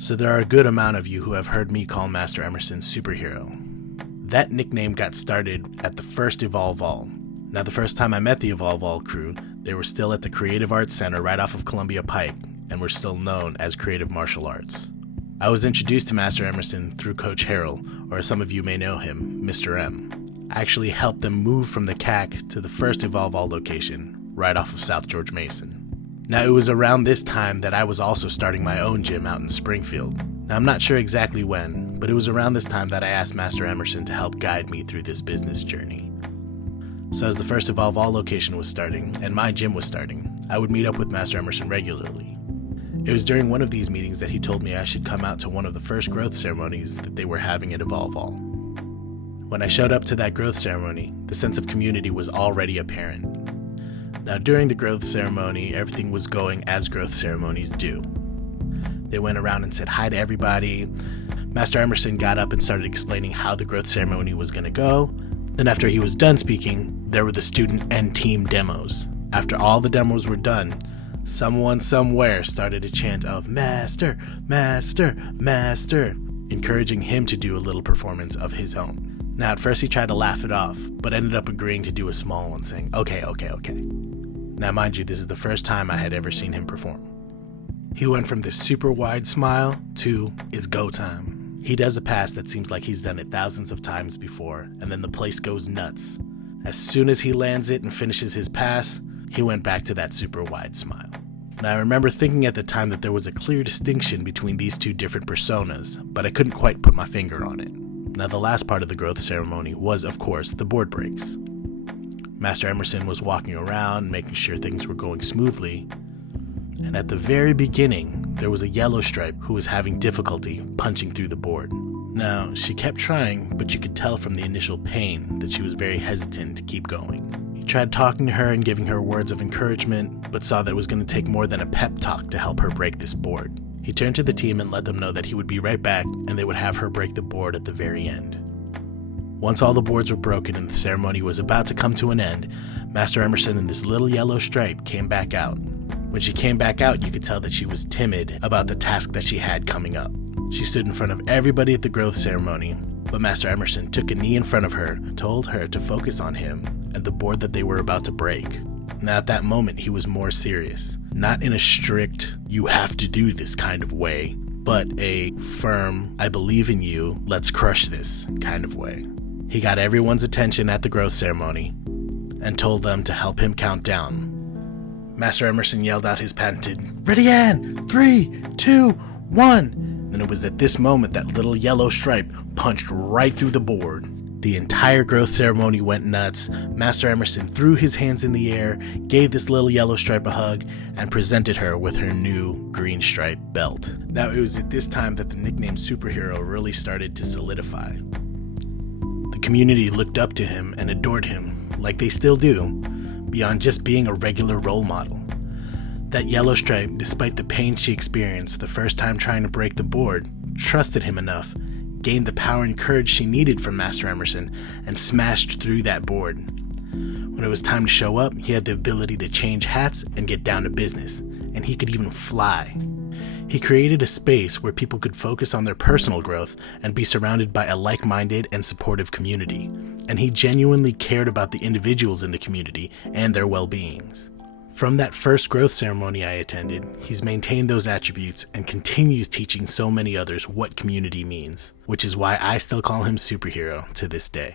So there are a good amount of you who have heard me call Master Emerson Superhero. That nickname got started at the first Evolve All. Now, the first time I met the Evolve All crew, they were still at the Creative Arts Center right off of Columbia Pike, and were still known as Creative Martial Arts. I was introduced to Master Emerson through Coach Harrell, or as some of you may know him, Mr. M. I actually helped them move from the CAC to the first Evolve All location, right off of South George Mason. Now, it was around this time that I was also starting my own gym out in Springfield. Now, I'm not sure exactly when, but it was around this time that I asked Master Emerson to help guide me through this business journey. So as the first Evolve All location was starting, and my gym was starting, I would meet up with Master Emerson regularly. It was during one of these meetings that he told me I should come out to one of the first growth ceremonies that they were having at Evolve All. When I showed up to that growth ceremony, the sense of community was already apparent. Now, during the growth ceremony, everything was going as growth ceremonies do. They went around and said hi to everybody. Master Emerson got up and started explaining how the growth ceremony was going to go. Then after he was done speaking, there were the student and team demos. After all the demos were done, someone somewhere started a chant of "Master, Master, Master," encouraging him to do a little performance of his own. Now, at first he tried to laugh it off, but ended up agreeing to do a small one, saying, okay. Now, mind you, this is the first time I had ever seen him perform. He went from this super wide smile to "it's go time." He does a pass that seems like he's done it thousands of times before, and then the place goes nuts. As soon as he lands it and finishes his pass, he went back to that super wide smile. Now, I remember thinking at the time that there was a clear distinction between these two different personas, but I couldn't quite put my finger on it. Now, the last part of the growth ceremony was, of course, the board breaks. Master Emerson was walking around, making sure things were going smoothly, and at the very beginning, there was a yellow stripe who was having difficulty punching through the board. Now, she kept trying, but you could tell from the initial pain that she was very hesitant to keep going. He tried talking to her and giving her words of encouragement, but saw that it was going to take more than a pep talk to help her break this board. He turned to the team and let them know that he would be right back and they would have her break the board at the very end. Once all the boards were broken and the ceremony was about to come to an end, Master Emerson and this little yellow stripe came back out. When she came back out, you could tell that she was timid about the task that she had coming up. She stood in front of everybody at the growth ceremony, but Master Emerson took a knee in front of her, told her to focus on him and the board that they were about to break. Now, at that moment, he was more serious. Not in a strict, "you have to do this" kind of way, but a firm, "I believe in you, let's crush this" kind of way. He got everyone's attention at the growth ceremony and told them to help him count down. Master Emerson yelled out his patented, "Ready and 3, 2, 1. And it was at this moment that little yellow stripe punched right through the board. The entire growth ceremony went nuts. Master Emerson threw his hands in the air, gave this little yellow stripe a hug, and presented her with her new green stripe belt. Now, it was at this time that the nickname Superhero really started to solidify. The community looked up to him and adored him, like they still do, beyond just being a regular role model. That yellow stripe, despite the pain she experienced the first time trying to break the board, trusted him enough, gained the power and courage she needed from Master Emerson, and smashed through that board. When it was time to show up, he had the ability to change hats and get down to business, and he could even fly. He created a space where people could focus on their personal growth and be surrounded by a like-minded and supportive community, and he genuinely cared about the individuals in the community and their well-beings. From that first growth ceremony I attended, he's maintained those attributes and continues teaching so many others what community means, which is why I still call him Superhero to this day.